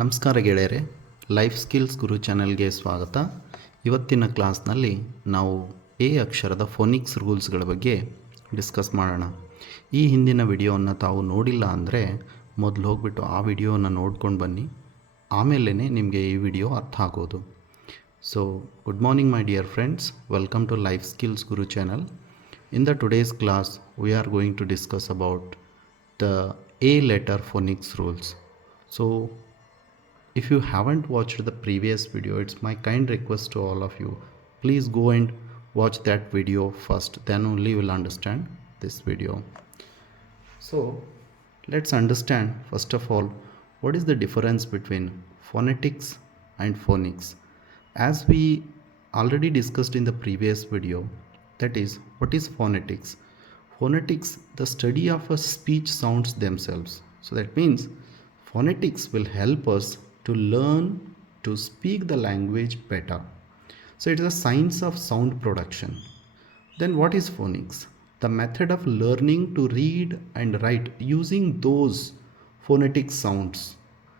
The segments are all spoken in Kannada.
ನಮಸ್ಕಾರ ಗೆಳೆಯರೆ ಲೈಫ್ ಸ್ಕಿಲ್ಸ್ ಗುರು ಚಾನೆಲ್ಗೆ ಸ್ವಾಗತ. ಇವತ್ತಿನ ಕ್ಲಾಸ್ನಲ್ಲಿ ನಾವು ಎ ಅಕ್ಷರದ ಫೋನಿಕ್ಸ್ ರೂಲ್ಸ್ಗಳ ಬಗ್ಗೆ ಡಿಸ್ಕಸ್ ಮಾಡೋಣ. ಈ ಹಿಂದಿನ ವಿಡಿಯೋವನ್ನು ತಾವು ನೋಡಿಲ್ಲ ಅಂದರೆ ಮೊದಲು ಹೋಗ್ಬಿಟ್ಟು ಆ ವಿಡಿಯೋನ ನೋಡ್ಕೊಂಡು ಬನ್ನಿ. ಆಮೇಲೇ ನಿಮಗೆ ಈ ವಿಡಿಯೋ ಅರ್ಥ ಆಗೋದು. So good morning my dear friends welcome to life skills guru channel in the today's class we are going to discuss about the A letter phonics rules so if you haven't watched the previous video it's my kind request to all of you. Please go and watch that video first then only you will understand this video. So let's understand first of all what is the difference between phonetics and phonics? As we already discussed in the previous video that is what is phonetics? Phonetics the study of a speech sounds themselves. So that means phonetics will help us to learn to speak the language better so it is a science of sound production then what is phonics the method of learning to read and write using those phonetic sounds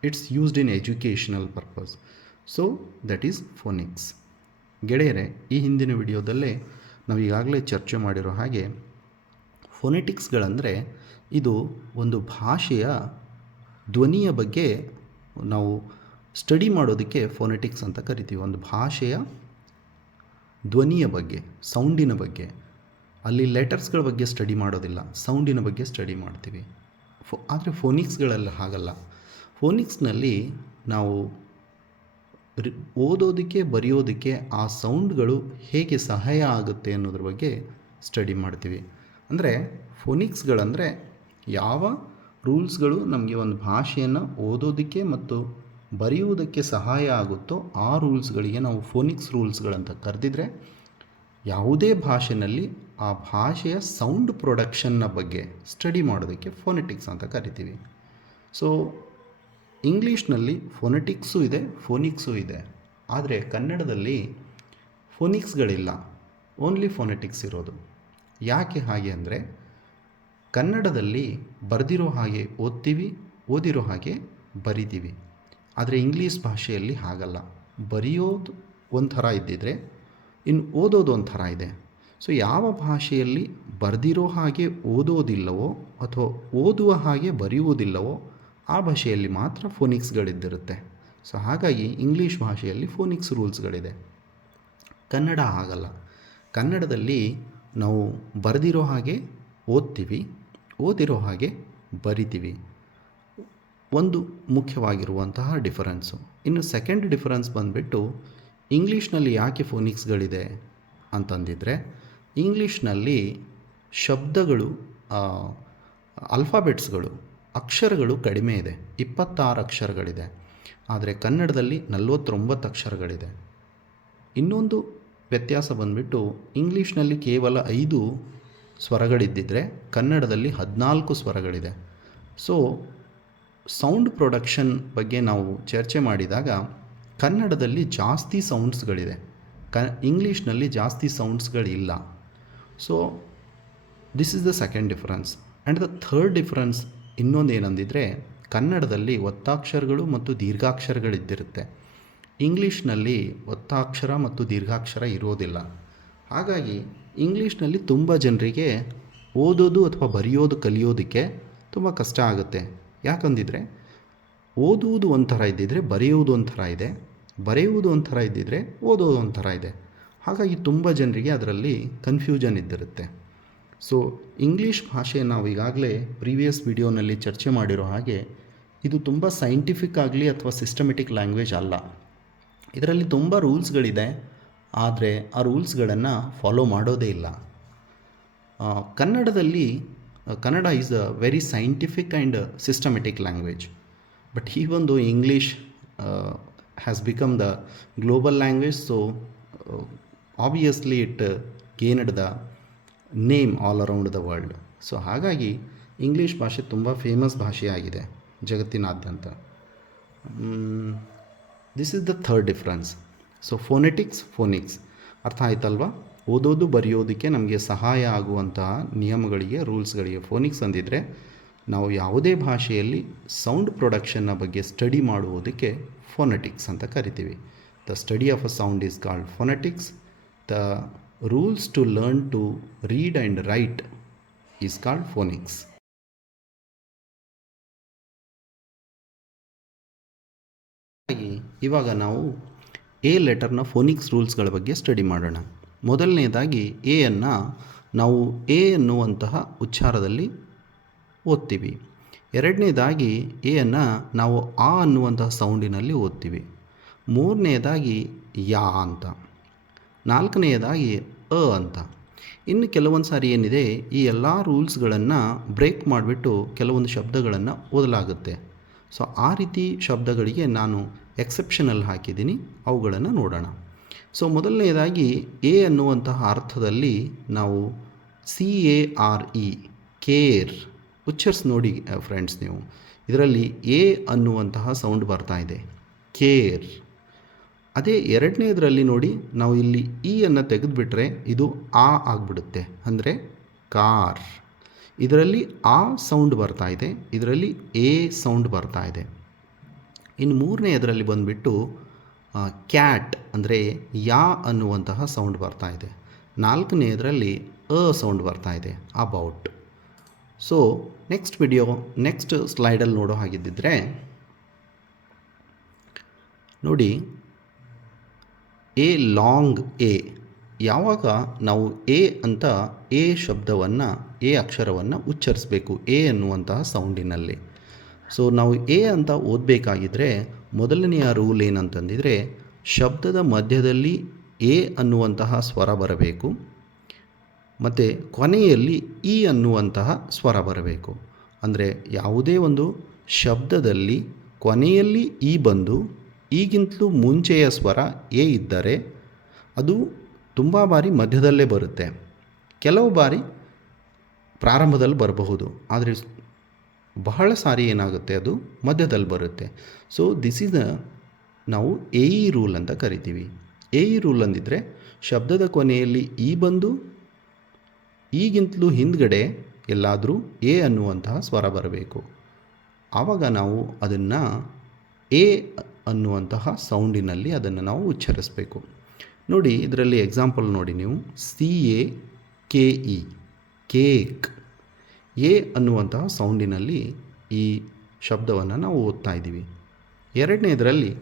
it's used in educational purpose so that is phonics ಗೆಳೆಯರೆ ಈ ಹಿಂದಿನ ವಿಡಿಯೋದಲ್ಲೇ ನಾವು ಈಗಾಗಲೇ ಚರ್ಚೆ ಮಾಡಿರೋ ಹಾಗೆ ಫೋನೆಟಿಕ್ಸ್ಗಳಂದರೆ ಇದು ಒಂದು ಭಾಷೆಯ ಧ್ವನಿಯ ಬಗ್ಗೆ ನಾವು ಸ್ಟಡಿ ಮಾಡೋದಕ್ಕೆ ಫೋನೆಟಿಕ್ಸ್ ಅಂತ ಕರಿತೀವಿ. ಒಂದು ಭಾಷೆಯ ಧ್ವನಿಯ ಬಗ್ಗೆ, ಸೌಂಡಿನ ಬಗ್ಗೆ. ಅಲ್ಲಿ ಲೆಟರ್ಸ್ಗಳ ಬಗ್ಗೆ ಸ್ಟಡಿ ಮಾಡೋದಿಲ್ಲ. ಸೌಂಡಿನ ಬಗ್ಗೆ ಸ್ಟಡಿ ಮಾಡ್ತೀವಿ. ಫೋ, ಆದರೆ ಫೋನಿಕ್ಸ್ಗಳಲ್ಲಿ ಹಾಗಲ್ಲ. ಫೋನಿಕ್ಸ್ನಲ್ಲಿ ನಾವು ಓದೋದಕ್ಕೆ, ಬರೆಯೋದಕ್ಕೆ ಆ ಸೌಂಡ್ಗಳು ಹೇಗೆ ಸಹಾಯ ಆಗುತ್ತೆ ಅನ್ನೋದ್ರ ಬಗ್ಗೆ ಸ್ಟಡಿ ಮಾಡ್ತೀವಿ. ಅಂದರೆ ಫೋನಿಕ್ಸ್ಗಳಂದರೆ ಯಾವ ರೂಲ್ಸ್ಗಳು ನಮಗೆ ಒಂದು ಭಾಷೆಯನ್ನು ಓದೋದಕ್ಕೆ ಮತ್ತು ಬರೆಯುವುದಕ್ಕೆ ಸಹಾಯ ಆಗುತ್ತೋ ಆ ರೂಲ್ಸ್ಗಳಿಗೆ ನಾವು ಫೋನಿಕ್ಸ್ ರೂಲ್ಸ್ಗಳಂತ ಕರೆದಿದ್ರೆ ಯಾವುದೇ ಭಾಷೆನಲ್ಲಿ ಆ ಭಾಷೆಯ ಸೌಂಡ್ ಪ್ರೊಡಕ್ಷನ್ನ ಬಗ್ಗೆ ಸ್ಟಡಿ ಮಾಡೋದಕ್ಕೆ ಫೋನೆಟಿಕ್ಸ್ ಅಂತ ಕರಿತೀವಿ. ಸೊ, ಇಂಗ್ಲೀಷ್ನಲ್ಲಿ ಫೋನೆಟಿಕ್ಸು ಇದೆ, ಫೋನಿಕ್ಸು ಇದೆ. ಆದರೆ ಕನ್ನಡದಲ್ಲಿ ಫೋನಿಕ್ಸ್ಗಳಿಲ್ಲ, ಓನ್ಲಿ ಫೋನೆಟಿಕ್ಸ್ ಇರೋದು. ಯಾಕೆ ಹಾಗೆ ಅಂದರೆ ಕನ್ನಡದಲ್ಲಿ ಬರೆದಿರೋ ಹಾಗೆ ಓದ್ತೀವಿ, ಓದಿರೋ ಹಾಗೆ ಬರಿತೀವಿ. ಆದರೆ ಇಂಗ್ಲೀಷ್ ಭಾಷೆಯಲ್ಲಿ ಹಾಗಲ್ಲ. ಬರೆಯೋದು ಒಂಥರ ಇದ್ದಿದ್ರೆ ಇನ್ನು ಓದೋದು ಒಂಥರ ಇದೆ. ಸೊ ಯಾವ ಭಾಷೆಯಲ್ಲಿ ಬರೆದಿರೋ ಹಾಗೆ ಓದೋದಿಲ್ಲವೋ ಅಥವಾ ಓದುವ ಹಾಗೆ ಬರೆಯುವುದಿಲ್ಲವೋ ಆ ಭಾಷೆಯಲ್ಲಿ ಮಾತ್ರ ಫೋನಿಕ್ಸ್ಗಳಿದ್ದಿರುತ್ತೆ. ಸೊ ಹಾಗಾಗಿ ಇಂಗ್ಲೀಷ್ ಭಾಷೆಯಲ್ಲಿ ಫೋನಿಕ್ಸ್ ರೂಲ್ಸ್ಗಳಿದೆ. ಕನ್ನಡ ಆಗಲ್ಲ. ಕನ್ನಡದಲ್ಲಿ ನಾವು ಬರೆದಿರೋ ಹಾಗೆ ಓದ್ತೀವಿ, ಓದಿರೋ ಹಾಗೆ ಬರಿತೀವಿ. ಒಂದು ಮುಖ್ಯವಾಗಿರುವಂತಹ ಡಿಫರೆನ್ಸು ಇನ್ನು ಸೆಕೆಂಡ್ ಡಿಫರೆನ್ಸ್ ಬಂದುಬಿಟ್ಟು ಇಂಗ್ಲೀಷ್ನಲ್ಲಿ ಯಾಕೆ ಫೋನಿಕ್ಸ್ಗಳಿದೆ ಅಂತಂದಿದ್ರೆ ಇಂಗ್ಲೀಷ್ನಲ್ಲಿ ಶಬ್ದಗಳು ಅಲ್ಫಾಬೆಟ್ಸ್ಗಳು ಅಕ್ಷರಗಳು ಕಡಿಮೆ ಇದೆ. ಇಪ್ಪತ್ತಾರು ಅಕ್ಷರಗಳಿದೆ. ಆದರೆ ಕನ್ನಡದಲ್ಲಿ ನಲವತ್ತೊಂಬತ್ತು ಅಕ್ಷರಗಳಿದೆ. ಇನ್ನೊಂದು ವ್ಯತ್ಯಾಸ ಬಂದುಬಿಟ್ಟು ಇಂಗ್ಲೀಷ್ನಲ್ಲಿ ಕೇವಲ ಐದು ಸ್ವರಗಳಿದ್ದಿದ್ರೆ ಕನ್ನಡದಲ್ಲಿ ಹದಿನಾಲ್ಕು ಸ್ವರಗಳಿದೆ. ಸೊ ಸೌಂಡ್ ಪ್ರೊಡಕ್ಷನ್ ಬಗ್ಗೆ ನಾವು ಚರ್ಚೆ ಮಾಡಿದಾಗ ಕನ್ನಡದಲ್ಲಿ ಜಾಸ್ತಿ ಸೌಂಡ್ಸ್ಗಳಿದೆ. ಕ, ಇಂಗ್ಲೀಷ್ನಲ್ಲಿ ಜಾಸ್ತಿ ಸೌಂಡ್ಸ್ಗಳಿಲ್ಲ. So this is the second difference and the third difference ಇನ್ನೊಂದು ಏನಂದಿದ್ರೆ, ಕನ್ನಡದಲ್ಲಿ ಒತ್ತಾಕ್ಷರಗಳು ಮತ್ತು ದೀರ್ಘಾಕ್ಷರಗಳಿದ್ದಿರುತ್ತೆ. ಇಂಗ್ಲೀಷ್ನಲ್ಲಿ ಒತ್ತಾಕ್ಷರ ಮತ್ತು ದೀರ್ಘಾಕ್ಷರ ಇರೋದಿಲ್ಲ. ಹಾಗಾಗಿ ಇಂಗ್ಲೀಷ್ನಲ್ಲಿ ತುಂಬ ಜನರಿಗೆ ಓದೋದು ಅಥವಾ ಬರೆಯೋದು, ಕಲಿಯೋದಕ್ಕೆ ತುಂಬ ಕಷ್ಟ ಆಗುತ್ತೆ. ಯಾಕಂದಿದ್ರೆ ಓದುವುದು ಒಂಥರ ಇದ್ದಿದ್ರೆ ಬರೆಯುವುದು ಒಂಥರ ಇದೆ, ಬರೆಯುವುದು ಒಂಥರ ಇದ್ದಿದ್ರೆ ಓದೋದು ಒಂಥರ ಇದೆ. ಹಾಗಾಗಿ ತುಂಬ ಜನರಿಗೆ ಅದರಲ್ಲಿ ಕನ್ಫ್ಯೂಷನ್ ಇದ್ದಿರುತ್ತೆ. ಸೊ ಇಂಗ್ಲೀಷ್ ಭಾಷೆ ನಾವು ಈಗಾಗಲೇ ಪ್ರೀವಿಯಸ್ ವಿಡಿಯೋನಲ್ಲಿ ಚರ್ಚೆ ಮಾಡಿರೋ ಹಾಗೆ ಇದು ತುಂಬ ಸೈಂಟಿಫಿಕ್ ಆಗಲಿ ಅಥವಾ ಸಿಸ್ಟಮೆಟಿಕ್ ಲ್ಯಾಂಗ್ವೇಜ್ ಅಲ್ಲ. ಇದರಲ್ಲಿ ತುಂಬ ರೂಲ್ಸ್ಗಳಿದೆ ಆದರೆ ಆ ರೂಲ್ಸ್ಗಳನ್ನು ಫಾಲೋ ಮಾಡೋದೇ ಇಲ್ಲ. ಕನ್ನಡದಲ್ಲಿ Kannada is a very scientific and systematic language but ಈ ಒಂದು English has become the global language so obviously it gained the name all around the world so ಹಾಗಾಗಿ ಇಂಗ್ಲೀಷ್ ಭಾಷೆ ತುಂಬ ಫೇಮಸ್ ಭಾಷೆಯಾಗಿದೆ ಜಗತ್ತಿನಾದ್ಯಂತ. This is the third difference so phonetics phonics ಅರ್ಥ ಆಯ್ತಲ್ವಾ? ಓದೋದು ಬರೆಯೋದಕ್ಕೆ ನಮಗೆ ಸಹಾಯ ಆಗುವಂತಹ ನಿಯಮಗಳಿಗೆ, ರೂಲ್ಸ್ಗಳಿಗೆ ಫೋನಿಕ್ಸ್ ಅಂದಿದ್ರೆ ನಾವು ಯಾವುದೇ ಭಾಷೆಯಲ್ಲಿ ಸೌಂಡ್ ಪ್ರೊಡಕ್ಷನ್ನ ಬಗ್ಗೆ ಸ್ಟಡಿ ಮಾಡುವುದಕ್ಕೆ ಫೋನೆಟಿಕ್ಸ್ ಅಂತ ಕರಿತೀವಿ. The study of a sound is called phonetics. The rules to learn to read and write is called phonics. ಇವಾಗ ನಾವು ಎ ಲೆಟರ್ನ ಫೋನಿಕ್ಸ್ ರೂಲ್ಸ್ಗಳ ಬಗ್ಗೆ ಸ್ಟಡಿ ಮಾಡೋಣ. ಮೊದಲನೇದಾಗಿ ಎ ಅನ್ನು ನಾವು ಎ ಅನ್ನುವಂತಹ ಉಚ್ಚಾರದಲ್ಲಿ ಓದ್ತೀವಿ. ಎರಡನೇದಾಗಿ ಎ ಅನ್ನು ನಾವು ಆ ಅನ್ನುವಂತಹ ಸೌಂಡಿನಲ್ಲಿ ಓದ್ತೀವಿ. ಮೂರನೆಯದಾಗಿ ಯಾ ಅಂತ. ನಾಲ್ಕನೆಯದಾಗಿ ಅ ಅಂತ. ಇನ್ನು ಕೆಲವೊಂದು ಸಾರಿ ಏನಿದೆ, ಈ ಎಲ್ಲ ರೂಲ್ಸ್ಗಳನ್ನು ಬ್ರೇಕ್ ಮಾಡಿಬಿಟ್ಟು ಕೆಲವೊಂದು ಶಬ್ದಗಳನ್ನು ಓದಲಾಗುತ್ತೆ. ಸೊ, ಆ ರೀತಿ ಶಬ್ದಗಳಿಗೆ ನಾನು ಎಕ್ಸೆಪ್ಷನಲ್ ಹಾಕಿದ್ದೀನಿ. ಅವುಗಳನ್ನು ನೋಡೋಣ. ಸೊ ಮೊದಲನೆಯದಾಗಿ ಎ ಅನ್ನುವಂತಹ ಅರ್ಥದಲ್ಲಿ ನಾವು C A R E care ಉಚ್ಚರ್ಸ್ ನೋಡಿ ಫ್ರೆಂಡ್ಸ್ ನೀವು. ಇದರಲ್ಲಿ ಎ ಅನ್ನುವಂತಹ ಸೌಂಡ್ ಬರ್ತಾ ಇದೆ. ಕೇರ್ ಅದೇ ಎರಡನೇದರಲ್ಲಿ ನೋಡಿ, ನಾವು ಇಲ್ಲಿ ಇ ಅನ್ನು ತೆಗೆದುಬಿಟ್ರೆ ಇದು ಆ ಆಗಿಬಿಡುತ್ತೆ. ಅಂದರೆ ಕಾರ್ ಇದರಲ್ಲಿ ಆ ಸೌಂಡ್ ಬರ್ತಾ ಇದೆ. ಇದರಲ್ಲಿ ಎ ಸೌಂಡ್ ಬರ್ತಾ ಇದೆ. ಇನ್ನು ಮೂರನೇ ಇದರಲ್ಲಿ ಬಂದುಬಿಟ್ಟು ಕ್ಯಾಟ್ ಅಂದರೆ ಯಾ ಅನ್ನುವಂತಹ ಸೌಂಡ್ ಬರ್ತಾ ಇದೆ. ನಾಲ್ಕನೇದರಲ್ಲಿ ಅ ಸೌಂಡ್ ಬರ್ತಾ ಇದೆ about so next video next ಸ್ಲೈಡಲ್ಲಿ ನೋಡೋ ಹಾಗಿದ್ದಿದ್ರೆ, ನೋಡಿ, ಎ ಲಾಂಗ್ ಎ, ಯಾವಾಗ ನಾವು ಎ ಅಂತ ಎ ಶಬ್ದವನ್ನು, ಎ ಅಕ್ಷರವನ್ನು ಉಚ್ಚರಿಸಬೇಕು, ಎ ಅನ್ನುವಂತಹ ಸೌಂಡಿನಲ್ಲಿ ಸೊ ನಾವು ಎ ಅಂತ ಓದಬೇಕಾಗಿದ್ದರೆ ಮೊದಲನೆಯ ರೂಲ್ ಏನಂತಂದಿದ್ರೆ, ಶಬ್ದದ ಮಧ್ಯದಲ್ಲಿ ಎ ಅನ್ನುವಂತಹ ಸ್ವರ ಬರಬೇಕು, ಮತ್ತು ಕೊನೆಯಲ್ಲಿ ಇ ಅನ್ನುವಂತಹ ಸ್ವರ ಬರಬೇಕು. ಅಂದರೆ ಯಾವುದೇ ಒಂದು ಶಬ್ದದಲ್ಲಿ ಕೊನೆಯಲ್ಲಿ ಇ ಬಂದು, ಈಗಿಂತಲೂ ಮುಂಚೆಯ ಸ್ವರ ಎ ಇದ್ದರೆ, ಅದು ತುಂಬ ಬಾರಿ ಮಧ್ಯದಲ್ಲೇ ಬರುತ್ತೆ. ಕೆಲವು ಬಾರಿ ಪ್ರಾರಂಭದಲ್ಲಿ ಬರಬಹುದು. ಆದರೆ ಬಹಳ ಸಾರಿ ಏನಾಗುತ್ತೆ ಅದು? ಮಧ್ಯದಲ್ಲಿ ಬರುತ್ತೆ. ಸೊ ದಿಸ್ ಈಸ್ ನಾವು ಎ ಇ ರೂಲ್ ಅಂತ ಕರಿತೀವಿ. ಎ ಇ ರೂಲ್ ಅಂದಿದ್ದರೆ ಶಬ್ದದ ಕೊನೆಯಲ್ಲಿ ಈ ಬಂದು ಈಗಿಂತಲೂ ಹಿಂದ್ಗಡೆ ಎಲ್ಲಾದರೂ ಎ ಅನ್ನುವಂತಹ ಸ್ವರ ಬರಬೇಕು. ಆವಾಗ ನಾವು ಅದನ್ನು ಎ ಅನ್ನುವಂತಹ ಸೌಂಡಿನಲ್ಲಿ ಅದನ್ನು ನಾವು ಉಚ್ಚರಿಸಬೇಕು. ನೋಡಿ, ಇದರಲ್ಲಿ ಎಕ್ಸಾಂಪಲ್ ನೋಡಿ ನೀವು. C A K E cake A ಅನ್ನುವಂತಹ ಸೌಂಡಿನಲ್ಲಿ ಈ ಶಬ್ದವನ್ನು ನಾವು ಓದ್ತಾ ಇದ್ದೀವಿ. ಎರಡನೇದರಲ್ಲಿ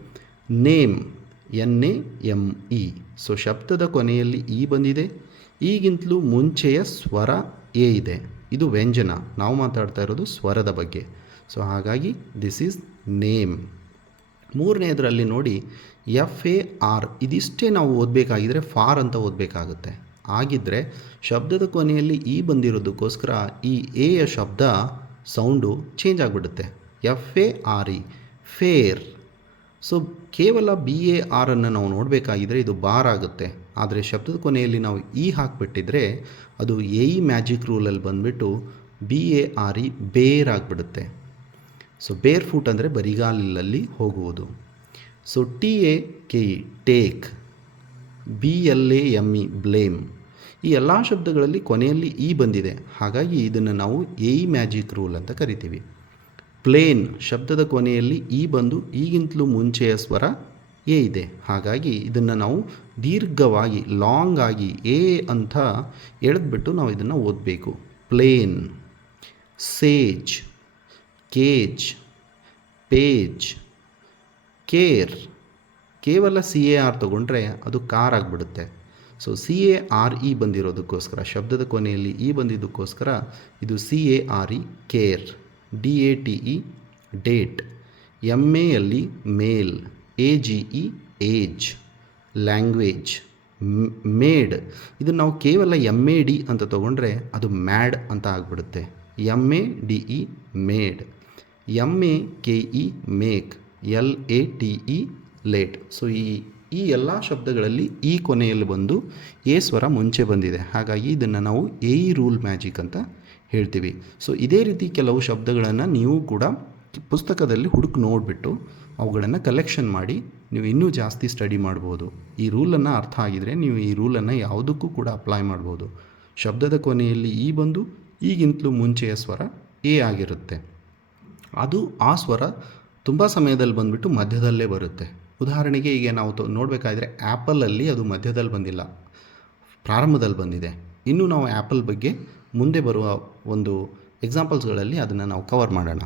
name, N A M E. So ಶಬ್ದದ ಕೊನೆಯಲ್ಲಿ ಇ ಬಂದಿದೆ. ಈಗಿಂತಲೂ ಮುಂಚೆಯ ಸ್ವರ ಎ ಇದೆ. ಇದು ವ್ಯಂಜನ. ನಾವು ಮಾತಾಡ್ತಾ ಇರೋದು ಸ್ವರದ ಬಗ್ಗೆ. ಸೊ ಹಾಗಾಗಿ ದಿಸ್ ಈಸ್ ನೇಮ್ ಮೂರನೇದರಲ್ಲಿ ನೋಡಿ ಎಫ್ ಎ ಆರ್ ಇದಿಷ್ಟೇ ನಾವು ಓದಬೇಕಾಗಿದ್ರೆ ಫಾರ್ ಅಂತ ಓದಬೇಕಾಗುತ್ತೆ. ಆಗಿದ್ದರೆ ಶಬ್ದದ ಕೊನೆಯಲ್ಲಿ ಈ ಬಂದಿರೋದಕ್ಕೋಸ್ಕರ ಈ ಎಯ ಶಬ್ದ ಸೌಂಡು ಚೇಂಜ್ ಆಗಿಬಿಡುತ್ತೆ. F A R E fare so ಕೇವಲ ಬಿ ಎ ಆರನ್ನು ನಾವು ನೋಡಬೇಕಾಗಿದ್ದರೆ ಇದು ಬಾರ್ ಆಗುತ್ತೆ. ಆದರೆ ಶಬ್ದದ ಕೊನೆಯಲ್ಲಿ ನಾವು ಇ ಹಾಕಿಬಿಟ್ಟಿದ್ರೆ ಅದು ಎ ಇ ಮ್ಯಾಜಿಕ್ ರೂಲಲ್ಲಿ ಬಂದುಬಿಟ್ಟು B A R E bare ಆಗಿಬಿಡುತ್ತೆ. ಸೊ ಬೇರ್ ಫುಟ್ ಅಂದರೆ ಬರಿಗಾಲಲ್ಲಿ ಹೋಗುವುದು. So T A K E take B L A M E blame ಈ ಎಲ್ಲ ಶಬ್ದಗಳಲ್ಲಿ ಕೊನೆಯಲ್ಲಿ ಇ ಬಂದಿದೆ. ಹಾಗಾಗಿ ಇದನ್ನು ನಾವು ಎ ಮ್ಯಾಜಿಕ್ ರೂಲ್ ಅಂತ ಕರಿತೀವಿ. ಪ್ಲೇನ್ ಶಬ್ದದ ಕೊನೆಯಲ್ಲಿ ಇ ಬಂದು ಈಗಿಂತಲೂ ಮುಂಚೆಯ ಸ್ವರ ಎ ಇದೆ. ಹಾಗಾಗಿ ಇದನ್ನು ನಾವು ದೀರ್ಘವಾಗಿ, ಲಾಂಗ್ ಆಗಿ ಎ ಅಂತ ಎಳೆದ್ಬಿಟ್ಟು ನಾವು ಇದನ್ನು ಓದಬೇಕು. Plane, sage, cage, page, care. ಕೇವಲ ಸಿ ಎ ಆರ್ ತೊಗೊಂಡ್ರೆ ಅದು ಕಾರ್ ಆಗಿಬಿಡುತ್ತೆ. So C A R E ಬಂದಿರೋದಕ್ಕೋಸ್ಕರ, ಶಬ್ದದ ಕೊನೆಯಲ್ಲಿ ಇ ಬಂದಿದ್ದಕ್ಕೋಸ್ಕರ ಇದು C A R E care D A T E date M ಎಲ್ಲಿ male A G E age language made ಇದು ನಾವು ಕೇವಲ ಎಂ ಎ ಡಿ ಅಂತ ತೊಗೊಂಡ್ರೆ ಅದು ಮ್ಯಾಡ್ ಅಂತ ಆಗಿಬಿಡುತ್ತೆ. M A D E made M A K E make L A T E late so ಈ ಈ ಎಲ್ಲ ಶಬ್ದಗಳಲ್ಲಿ ಈ ಕೊನೆಯಲ್ಲಿ ಬಂದು ಎ ಸ್ವರ ಮುಂಚೆ ಬಂದಿದೆ. ಹಾಗಾಗಿ ಇದನ್ನು ನಾವು ಎ ರೂಲ್ ಮ್ಯಾಜಿಕ್ ಅಂತ ಹೇಳ್ತೀವಿ. ಸೊ ಇದೇ ರೀತಿ ಕೆಲವು ಶಬ್ದಗಳನ್ನು ನೀವು ಕೂಡ ಪುಸ್ತಕದಲ್ಲಿ ಹುಡುಕಿ ನೋಡಿಬಿಟ್ಟು ಅವುಗಳನ್ನು ಕಲೆಕ್ಷನ್ ಮಾಡಿ ನೀವು ಇನ್ನೂ ಜಾಸ್ತಿ ಸ್ಟಡಿ ಮಾಡ್ಬೋದು. ಈ ರೂಲನ್ನು ಅರ್ಥ ಆಗಿದರೆ ನೀವು ಈ ರೂಲನ್ನು ಯಾವುದಕ್ಕೂ ಕೂಡ ಅಪ್ಲೈ ಮಾಡ್ಬೋದು. ಶಬ್ದದ ಕೊನೆಯಲ್ಲಿ ಈ ಬಂದು ಈಗಿಂತಲೂ ಮುಂಚೆಯ ಸ್ವರ ಎ ಆಗಿರುತ್ತೆ. ಅದು ಆ ಸ್ವರ ತುಂಬ ಸಮಯದಲ್ಲಿ ಬಂದುಬಿಟ್ಟು ಮಧ್ಯದಲ್ಲೇ ಬರುತ್ತೆ. ಉದಾಹರಣೆಗೆ ಈಗ ನಾವು ನೋಡಬೇಕಾದ್ರೆ ಆ್ಯಪಲಲ್ಲಿ ಅದು ಮಧ್ಯದಲ್ಲಿ ಬಂದಿಲ್ಲ. ಪ್ರಾರಂಭದಲ್ಲಿ ಬಂದಿದೆ. ಇನ್ನೂ ನಾವು ಆ್ಯಪಲ್ ಬಗ್ಗೆ ಮುಂದೆ ಬರುವ ಒಂದು ಎಕ್ಸಾಂಪಲ್ಸ್ಗಳಲ್ಲಿ ಅದನ್ನು ನಾವು ಕವರ್ ಮಾಡೋಣ.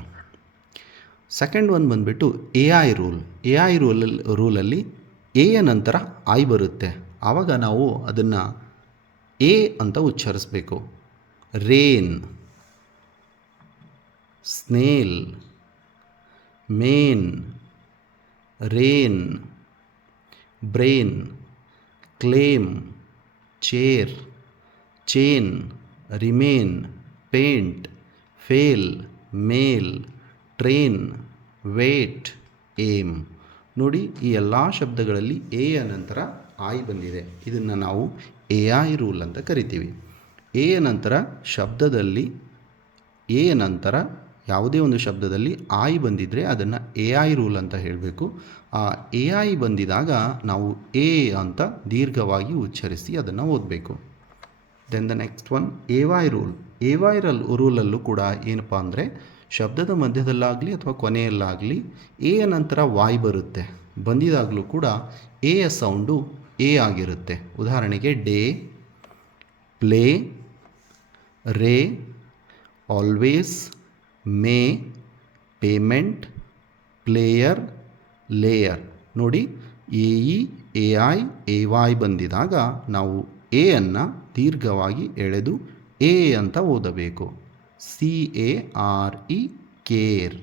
ಸೆಕೆಂಡ್ ಒನ್ ಬಂದುಬಿಟ್ಟು A I rule. A I ರೂಲಲ್ಲಿ ರೂಲಲ್ಲಿ ಎಯ ನಂತರ ಐ ಬರುತ್ತೆ. ಆವಾಗ ನಾವು ಅದನ್ನು ಎ ಅಂತ ಉಚ್ಚರಿಸಬೇಕು. Rain, snail, main rain brain claim chair chain remain paint fail mail train wait aim ನೋಡಿ, ಈ ಎಲ್ಲ ಶಬ್ದಗಳಲ್ಲಿ ಎಯ ನಂತರ ಆಯ್ ಬಂದಿದೆ. ಇದನ್ನು ನಾವು ಎ ಐ ರೂಲ್ ಅಂತ ಕರಿತೀವಿ. ಎಯ ನಂತರ ಶಬ್ದದಲ್ಲಿ ಎ ನಂತರ ಯಾವುದೇ ಒಂದು ಶಬ್ದದಲ್ಲಿ ಆಯ್ ಬಂದಿದ್ದರೆ ಅದನ್ನು ಎ ಐ ರೂಲ್ ಅಂತ ಹೇಳಬೇಕು. ಆ ಎ ಐ ಬಂದಿದಾಗ ನಾವು ಎ ಅಂತ ದೀರ್ಘವಾಗಿ ಉಚ್ಚರಿಸಿ ಅದನ್ನು ಓದಬೇಕು. Then the next one A Y rule A Y rule ರೂಲಲ್ಲೂ ಕೂಡ ಏನಪ್ಪ ಅಂದರೆ ಶಬ್ದದ ಮಧ್ಯದಲ್ಲಾಗಲಿ ಅಥವಾ ಕೊನೆಯಲ್ಲಾಗಲಿ ಎ ನಂತರ ವಾಯ್ ಬರುತ್ತೆ. ಬಂದಿದಾಗಲೂ ಕೂಡ ಎಯ ಸೌಂಡು ಎ ಆಗಿರುತ್ತೆ. ಉದಾಹರಣೆಗೆ day, play, ray always may payment player layer. ನೋಡಿ, A E, A I, A Y ಬಂದಿದಾಗ ನಾವು ಎ ಅನ್ನು ದೀರ್ಘವಾಗಿ ಎಳೆದು ಎ ಅಂತ ಓದಬೇಕು. C A R E care.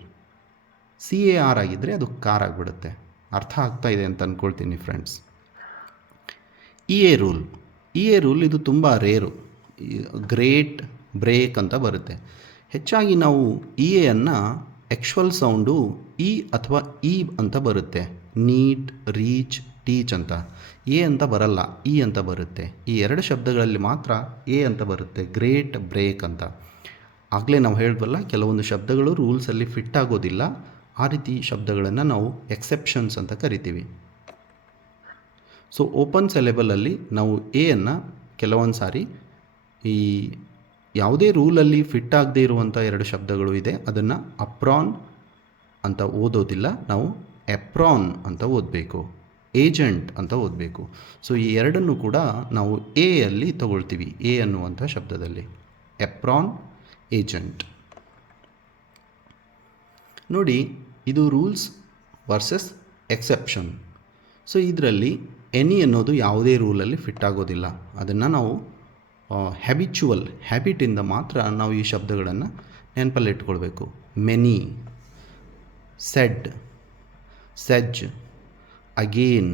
C A R ಆಗಿದ್ದರೆ ಅದು ಕಾರ್ ಆಗಿಬಿಡುತ್ತೆ. ಅರ್ಥ ಆಗ್ತಾ ಇದೆ ಅಂತ ಅಂದ್ಕೊಳ್ತೀನಿ friends E A rule. E A rule ಇದು ತುಂಬ ರೇರು. ಗ್ರೇಟ್ ಬ್ರೇಕ್ ಅಂತ ಬರುತ್ತೆ. ಹೆಚ್ಚಾಗಿ ನಾವು ಇ ಎಯನ್ನು ಎಕ್ಚುವಲ್ ಸೌಂಡು ಇ ಅಥವಾ ಇ ಅಂತ ಬರುತ್ತೆ. ನೀಟ್, ರೀಚ್, ಟೀಚ್ ಅಂತ. ಎ ಅಂತ ಬರಲ್ಲ ಇ ಅಂತ ಬರುತ್ತೆ. ಈ ಎರಡು ಶಬ್ದಗಳಲ್ಲಿ ಮಾತ್ರ ಎ ಅಂತ ಬರುತ್ತೆ, ಗ್ರೇಟ್ ಬ್ರೇಕ್ ಅಂತ. ಆಗಲೇ ನಾವು ಹೇಳ್ಬಲ್ಲ ಕೆಲವೊಂದು ಶಬ್ದಗಳು ರೂಲ್ಸಲ್ಲಿ ಫಿಟ್ ಆಗೋದಿಲ್ಲ. ಆ ರೀತಿ ಶಬ್ದಗಳನ್ನು ನಾವು ಎಕ್ಸೆಪ್ಷನ್ಸ್ ಅಂತ ಕರಿತೀವಿ. ಸೊ ಓಪನ್ ಸೆಲೆಬಲಲ್ಲಿ ನಾವು ಎ ಅನ್ನು ಕೆಲವೊಂದು ಸಾರಿ ಈ ಯಾವುದೇ ರೂಲಲ್ಲಿ ಫಿಟ್ ಆಗದೇ ಇರುವಂಥ ಎರಡು ಶಬ್ದಗಳು ಇದೆ. ಅದನ್ನು ಅಪ್ರಾನ್ ಅಂತ ಓದೋದಿಲ್ಲ. ನಾವು ಎಪ್ರಾನ್ ಅಂತ ಓದಬೇಕು. ಏಜೆಂಟ್ ಅಂತ ಓದಬೇಕು. ಸೊ, ಈ ಎರಡನ್ನು ಕೂಡ ನಾವು ಎ ಅಲ್ಲಿ ತಗೊಳ್ತೀವಿ. ಎ ಅನ್ನುವಂಥ ಶಬ್ದದಲ್ಲಿ. Apron agent. ನೋಡಿ, ಇದು ರೂಲ್ಸ್ ವರ್ಸಸ್ ಎಕ್ಸೆಪ್ಷನ್. ಸೊ, ಇದರಲ್ಲಿ ಎನಿ ಅನ್ನೋದು ಯಾವುದೇ ರೂಲಲ್ಲಿ ಫಿಟ್ ಆಗೋದಿಲ್ಲ. ಅದನ್ನು ನಾವು ಹ್ಯಾಬಿಚುವಲ್ ಹ್ಯಾಬಿಟಿಂದ ಮಾತ್ರ ನಾವು ಈ ಶಬ್ದಗಳನ್ನು ನೆನಪಲ್ಲಿಟ್ಕೊಳ್ಬೇಕು many said says again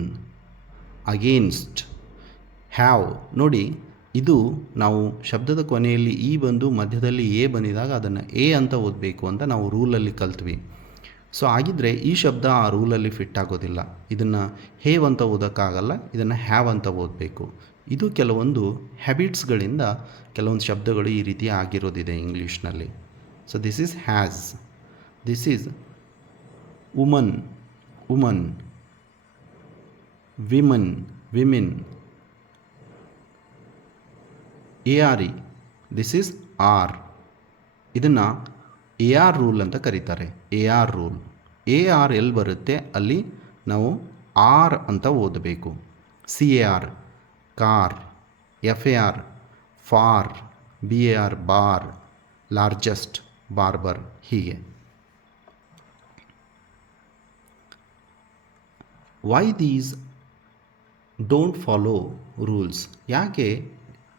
against have ನೋಡಿ, ಇದು ನಾವು ಶಬ್ದದ ಕೊನೆಯಲ್ಲಿ ಈ ಬಂದು ಮಧ್ಯದಲ್ಲಿ ಎ ಬಂದಿದಾಗ ಅದನ್ನು ಎ ಅಂತ ಓದಬೇಕು ಅಂತ ನಾವು ರೂಲಲ್ಲಿ ಕಲ್ತ್ವಿ. ಸೊ ಆಗಿದ್ದರೆ ಈ ಶಬ್ದ ಆ ರೂಲಲ್ಲಿ ಫಿಟ್ ಆಗೋದಿಲ್ಲ. ಇದನ್ನು ಹೇವ್ ಅಂತ ಓದೋಕ್ಕಾಗಲ್ಲ, ಇದನ್ನು ಹ್ಯಾವ್ ಅಂತ ಓದಬೇಕು. ಇದು ಕೆಲವೊಂದು ಹ್ಯಾಬಿಟ್ಸ್ಗಳಿಂದ ಕೆಲವೊಂದು ಶಬ್ದಗಳು ಈ ರೀತಿ ಆಗಿರೋದಿದೆ ಇಂಗ್ಲೀಷ್ನಲ್ಲಿ. So this is has this is woman woman women women A R E this is R ಇದನ್ನು ಎ ಆರ್ ರೂಲ್ ಅಂತ ಕರೀತಾರೆ. A R rule A R ಎಲ್ಲಿ ಬರುತ್ತೆ? ಅಲ್ಲಿ ನಾವು ಆರ್ ಅಂತ ಓದಬೇಕು. C A R car F A R far B A R bar, largest barber ಹೀಗೆ. Why these don't follow rules ಯಾಕೆ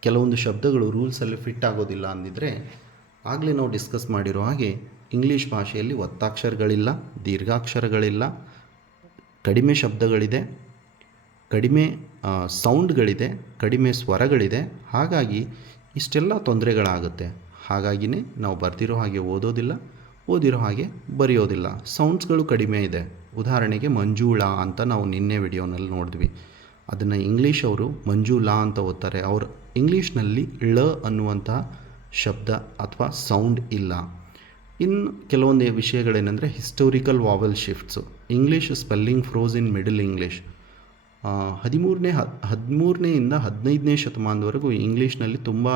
ಕೆಲವೊಂದು ಶಬ್ದಗಳು ರೂಲ್ಸಲ್ಲಿ ಫಿಟ್ ಆಗೋದಿಲ್ಲ ಅಂದಿದ್ರೆ ಆಗಲೇ ನಾವು ಡಿಸ್ಕಸ್ ಮಾಡಿರೋ ಹಾಗೆ ಇಂಗ್ಲೀಷ್ ಭಾಷೆಯಲ್ಲಿ ಒತ್ತಾಕ್ಷರಗಳಿಲ್ಲ, ದೀರ್ಘಾಕ್ಷರಗಳಿಲ್ಲ, ಕಡಿಮೆ ಶಬ್ದಗಳಿದೆ. ಕಡಿಮೆ ಸೌಂಡ್ಗಳಿದೆ ಕಡಿಮೆ ಸ್ವರಗಳಿದೆ. ಹಾಗಾಗಿ ಇಷ್ಟೆಲ್ಲ ತೊಂದರೆಗಳಾಗುತ್ತೆ. ಹಾಗಾಗಿನೇ ನಾವು ಬರ್ದಿರೋ ಹಾಗೆ ಓದೋದಿಲ್ಲ, ಓದಿರೋ ಹಾಗೆ ಬರೆಯೋದಿಲ್ಲ. ಸೌಂಡ್ಸ್ಗಳು ಕಡಿಮೆ ಇದೆ. ಉದಾಹರಣೆಗೆ ಮಂಜೂಳ ಅಂತ ನಾವು ನಿನ್ನೆ ವಿಡಿಯೋನಲ್ಲಿ ನೋಡಿದ್ವಿ. ಅದನ್ನು ಇಂಗ್ಲೀಷ್ ಅವರು ಮಂಜೂಲಾ ಅಂತ ಓದ್ತಾರೆ. ಅವರು ಇಂಗ್ಲೀಷ್ನಲ್ಲಿ ಳ ಅನ್ನುವಂತಹ ಶಬ್ದ ಅಥವಾ ಸೌಂಡ್ ಇಲ್ಲ. ಇನ್ನು ಕೆಲವೊಂದು ವಿಷಯಗಳೇನೆಂದರೆ historical vowel shifts English spelling froze in Middle English ಹದಿಮೂರನೇ ಹದಿಮೂರನೆಯಿಂದ ಹದಿನೈದನೇ ಶತಮಾನದವರೆಗೂ ಇಂಗ್ಲೀಷ್ನಲ್ಲಿ ತುಂಬ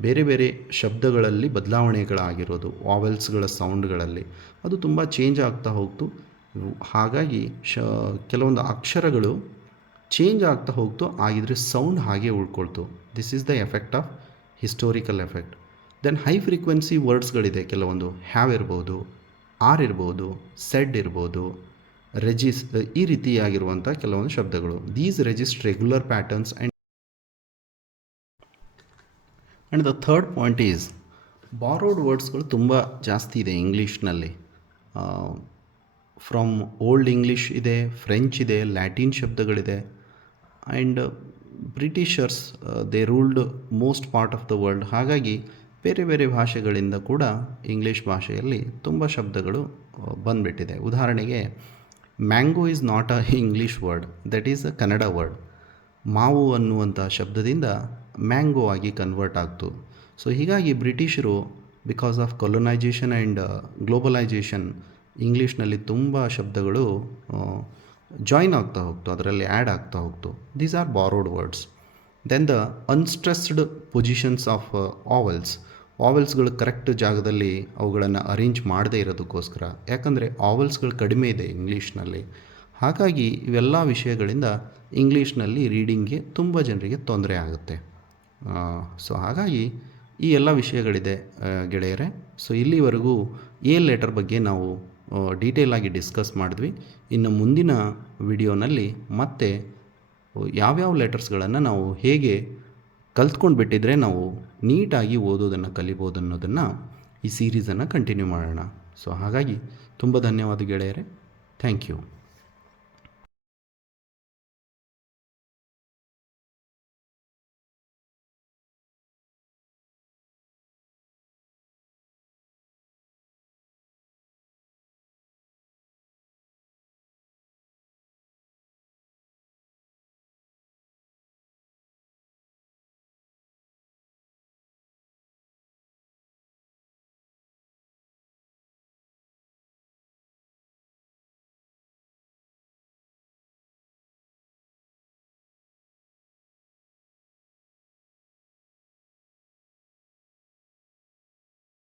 ಬೇರೆ ಬೇರೆ ಶಬ್ದಗಳಲ್ಲಿ ಬದಲಾವಣೆಗಳಾಗಿರೋದು, ವಾವೆಲ್ಸ್ಗಳ ಸೌಂಡ್ಗಳಲ್ಲಿ. ಅದು ತುಂಬ ಚೇಂಜ್ ಆಗ್ತಾ ಹೋಗ್ತು. ಹಾಗಾಗಿ ಶ, ಕೆಲವೊಂದು ಅಕ್ಷರಗಳು ಚೇಂಜ್ ಆಗ್ತಾ ಹೋಗ್ತು, ಆಗಿದ್ರೆ ಸೌಂಡ್ ಹಾಗೆ ಉಳ್ಕೊಳ್ತು. This is the effect of historical effect then high frequency ವರ್ಡ್ಸ್ಗಳಿದೆ ಕೆಲವೊಂದು ಹ್ಯಾವ್ ಇರ್ಬೋದು ಆರ್ ಇರ್ಬೋದು ಸೆಡ್ ಇರ್ಬೋದು. ರೆಜಿಸ್ ಈ ರೀತಿಯಾಗಿರುವಂಥ ಕೆಲವೊಂದು ಶಬ್ದಗಳು. These resist regular patterns and and the third point is borrowed ವರ್ಡ್ಸ್ಗಳು ತುಂಬ ಜಾಸ್ತಿ ಇದೆ ಇಂಗ್ಲೀಷ್ನಲ್ಲಿ ಫ್ರಮ್ ಓಲ್ಡ್ ಇಂಗ್ಲೀಷ್ ಇದೆ ಫ್ರೆಂಚ್ ಇದೆ Latin ಶಬ್ದಗಳಿದೆ. And Britishers they ruled most part of the world ಹಾಗಾಗಿ ಬೇರೆ ಬೇರೆ ಭಾಷೆಗಳಿಂದ ಕೂಡ ಇಂಗ್ಲೀಷ್ ಭಾಷೆಯಲ್ಲಿ ತುಂಬ ಶಬ್ದಗಳು ಬಂದ್ಬಿಟ್ಟಿದೆ. ಉದಾಹರಣೆಗೆ mango is not a English word, that is a Kannada word. ಮಾವು ಅನ್ನುವಂಥ ಶಬ್ದದಿಂದ ಮ್ಯಾಂಗೋ ಆಗಿ ಕನ್ವರ್ಟ್ ಆಗ್ತು. ಸೊ ಹೀಗಾಗಿ ಬ್ರಿಟಿಷರು, because of colonisation and globalisation ಇಂಗ್ಲೀಷ್ನಲ್ಲಿ ತುಂಬ ಶಬ್ದಗಳು ಜಾಯಿನ್ ಆಗ್ತಾ ಹೋಗ್ತು, ಅದರಲ್ಲಿ ಆ್ಯಡ್ ಆಗ್ತಾ ಹೋಗ್ತು. These are borrowed words then the unstressed positions of vowels ಆವೆಲ್ಸ್ಗಳು correct ಜಾಗದಲ್ಲಿ ಅವುಗಳನ್ನು ಅರೇಂಜ್ ಮಾಡದೇ ಇರೋದಕ್ಕೋಸ್ಕರ, ಯಾಕಂದರೆ ಆವೆಲ್ಸ್ಗಳು ಕಡಿಮೆ ಇದೆ ಇಂಗ್ಲೀಷ್ನಲ್ಲಿ. ಹಾಗಾಗಿ ಇವೆಲ್ಲ ವಿಷಯಗಳಿಂದ ಇಂಗ್ಲೀಷ್ನಲ್ಲಿ ರೀಡಿಂಗ್ಗೆ ತುಂಬ ಜನರಿಗೆ ತೊಂದರೆ ಆಗುತ್ತೆ. ಸೊ ಹಾಗಾಗಿ ಈ ಎಲ್ಲ ವಿಷಯಗಳಿದೆ ಗೆಳೆಯರೆ. ಸೊ ಇಲ್ಲಿವರೆಗೂ ಎ ಲೆಟರ್ ಬಗ್ಗೆ ನಾವು ಡೀಟೇಲ್ ಆಗಿ ಡಿಸ್ಕಸ್ ಮಾಡಿದ್ವಿ. ಇನ್ನು ಮುಂದಿನ ವಿಡಿಯೋನಲ್ಲಿ ಮತ್ತೆ ಯಾವ್ಯಾವ ಲೆಟರ್ಸ್ಗಳನ್ನು ನಾವು ಹೇಗೆ ಕಲ್ತ್ಕೊಂಡು ಬಿಟ್ಟಿದ್ರೆ ನಾವು ನೀಟಾಗಿ ಓದೋದನ್ನು ಕಲಿಬೋದು ಅನ್ನೋದನ್ನು ಈ ಸೀರೀಸನ್ನು ಕಂಟಿನ್ಯೂ ಮಾಡೋಣ. ಸೊ ಹಾಗಾಗಿ ತುಂಬ ಧನ್ಯವಾದ ಗೆಳೆಯರೆ. Thank you